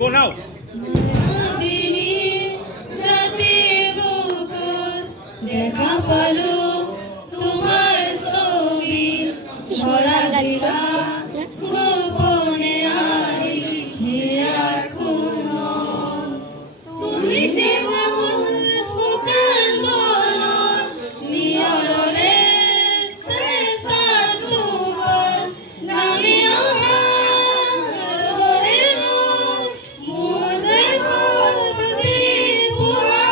Go now. দেখা পালো তোমার ছবি ঝরা গাছা গোপনে আই হিয়ার খুন তুমি যে বুকান বলো নিয়রে সেসা তোমার নামে আহারে নো মোদে প্রতি পুরা